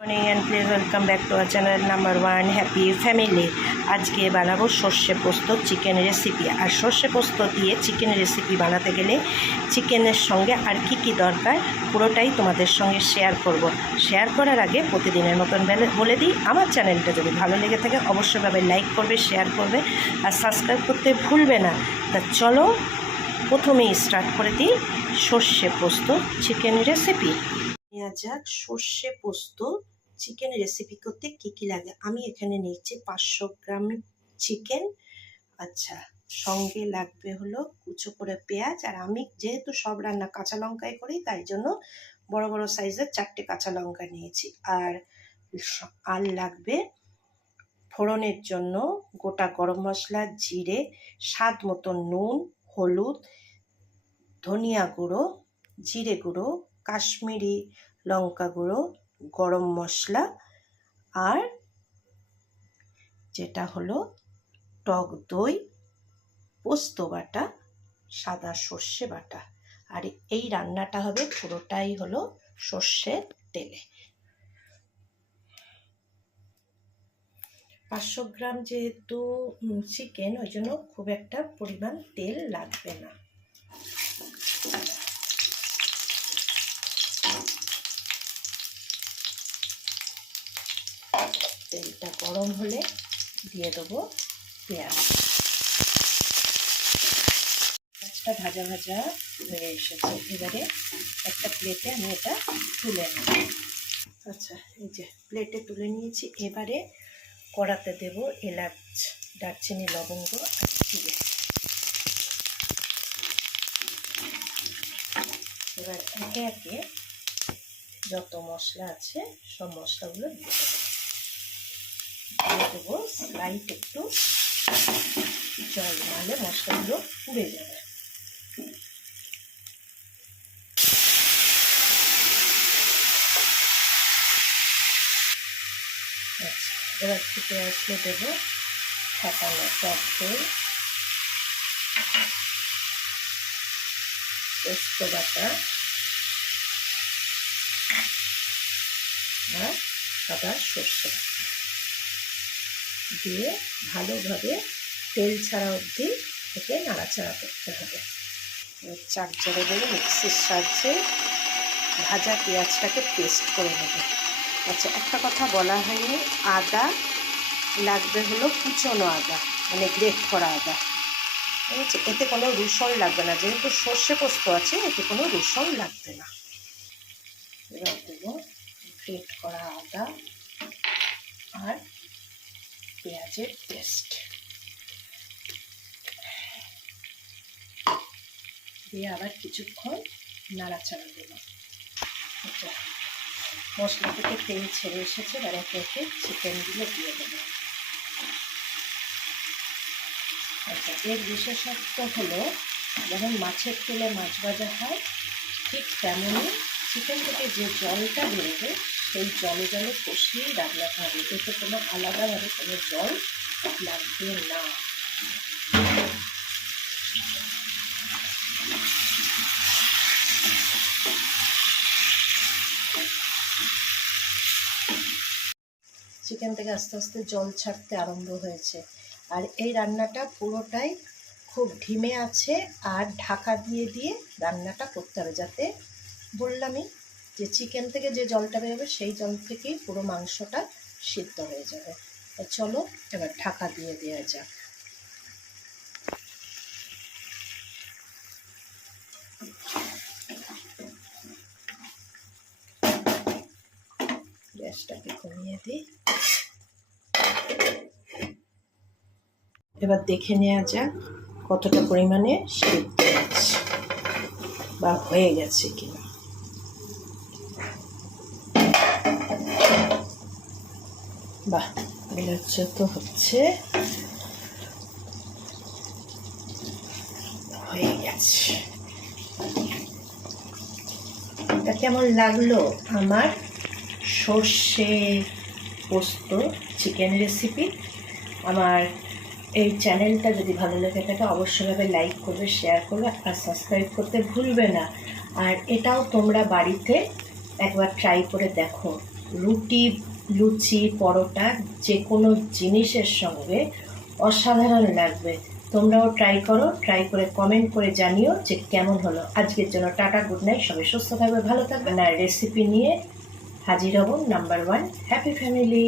Morning and please welcome back to our channel number 1 happy family. আজকে বানাবো সর্ষে পোস্ত চিকেন রেসিপি। আর সর্ষে পোস্ত দিয়ে চিকেন রেসিপি বানাতে গেলে চিকেনের সঙ্গে আর কি দরকার পুরোটাই তোমাদের সঙ্গে শেয়ার করব। শেয়ার করার আগে প্রতিদিনের মতন বলে দিই, আমার চ্যানেলটা যদি ভালো লেগে থাকে অবশ্যইভাবে লাইক করবে, শেয়ার করবে আর সাবস্ক্রাইব করতে ভুলবে না। তা চলো প্রথমেই স্টার্ট করে দিই সর্ষে পোস্ত চিকেন রেসিপি। নেওয়া যাক সর্ষে পোস্ত চিকেন রেসিপি করতে কি লাগে। আমি এখানে নিয়েছি 500 গ্রাম চিকেন। আচ্ছা, সঙ্গে লাগবে হলো কুচো করে পেঁয়াজ। আর আমি যেহেতু সব রান্না কাঁচা লঙ্কায় করি তাই জন্য বড় বড় সাইজের 4টে কাঁচা লঙ্কা নিয়েছি। আর লাগবে ফোড়নের জন্য গোটা গরম মশলা, জিরে, স্বাদ মতো নুন, হলুদ, ধনিয়া গুঁড়ো, জিরে গুঁড়ো, কাশ্মীরি লঙ্কা গুঁড়ো, গরম মশলা আর যেটা হলো টক দই, পোস্ত বাটা, সাদা সর্ষে বাটা। আর এই রান্নাটা হবে পুরোটাই হলো সর্ষের তেলে। 500 গ্রাম যেহেতু চিকেন, ওই জন্য খুব একটা পরিমাণ তেল লাগবে না। তেলটা গরম হলে দিয়ে দেবো পেঁয়াজ। পেঁয়াজটা ভাজা ভাজা হয়ে এসেছে, এবারে একটা প্লেটে আমি এটা তুলে নেব। আচ্ছা, এই যে প্লেটে তুলে নিয়েছি। এবারে কড়াতে দেব এলাচ, দারচিনি, লবঙ্গ আর জিরে। এবার একে একে যত মশলা আছে সব মশলাগুলো দিয়ে দেবো। স্লাইট একটু জল, নাহলে মশলাগুলো পুড়ে যাবে। আচ্ছা, এবার ফুটে আসলে দেবো ফেটানো টক দই, পোস্ত বাটা আর সাদা সর্ষে বাটা দিয়ে ভালোভাবে তেল ছাড়া অবধি থেকে নাড়াচাড়া করতে হবে। চারজারে দেবে মিক্সির সাহায্যে ভাজা পেঁয়াজটাকে পেস্ট করে নেবে। আচ্ছা, একটা কথা বলা হয়নি, আদা লাগবে হলো কুচনো আদা, মানে গ্রেট করা আদা। ঠিক আছে, এতে কোনো রসুন লাগবে না, যেহেতু সর্ষে পোস্ত আছে এতে কোনো রসুন লাগবে না। এবার দেবো গ্রেট করা আদা আর পেঁয়াজের পেস্ট দিয়ে আবার কিছুক্ষণ নাড়াচাড়া দেবো। আচ্ছা, মশলা থেকে তেল ছেড়ে এসেছে, এবার একে একে চিকেনগুলো দিয়ে দেবো। আচ্ছা, এর বিশেষত্ব হলো যেমন মাছের তেলে মাছ ভাজা হয়, ঠিক তেমনই চিকেন থেকে যে জলটা বেরোবে সেই জলে জলে কষিয়েই রান্নাটা হবে। এতে কোনো আলাদাভাবে কোনো জল লাগবে না। চিকেন থেকে আস্তে আস্তে জল ছাড়তে আরম্ভ হয়েছে। আর এই রান্নাটা পুরোটাই খুব ধিমে আছে আর ঢাকা দিয়ে দিয়ে রান্নাটা করতে হবে, যাতে বললামই যে চিকেন থেকে যে জলটা বেরোবে সেই জল থেকেই পুরো মাংসটা সিদ্ধ হয়ে যাবে। তো চলো এবার ঢাকা দিয়ে দেওয়া যাক। গ্যাসটাকে কমিয়ে দিই। এবার দেখে নেওয়া যাক কতটা পরিমাণে সিদ্ধ হচ্ছে বা হয়ে গেছে কিনা। বাহ, বেরোচ্ছে তো, হচ্ছে, হয়ে গেছে। এটা কেমন লাগলো আমার সর্ষে পোস্ত চিকেন রেসিপি? আমার এই চ্যানেলটা যদি ভালো লেগে থাকে অবশ্যইভাবে লাইক করবে, শেয়ার করবে আর সাবস্ক্রাইব করতে ভুলবে না। আর এটাও তোমরা বাড়িতে একবার ট্রাই করে দেখো। রুটি, লুচি, পরোটা যে কোনো জিনিসের সঙ্গে অসাধারণ লাগবে। তোমরাও ট্রাই করো, ট্রাই করে কমেন্ট করে জানিও যে কেমন হলো। আজকের জন্য টাটা, গুড নাইট, সবাই সুস্থ থাকবে, ভালো থাকবে। আর রেসিপি নিয়ে হাজির হব নাম্বার 1 হ্যাপি ফ্যামিলি।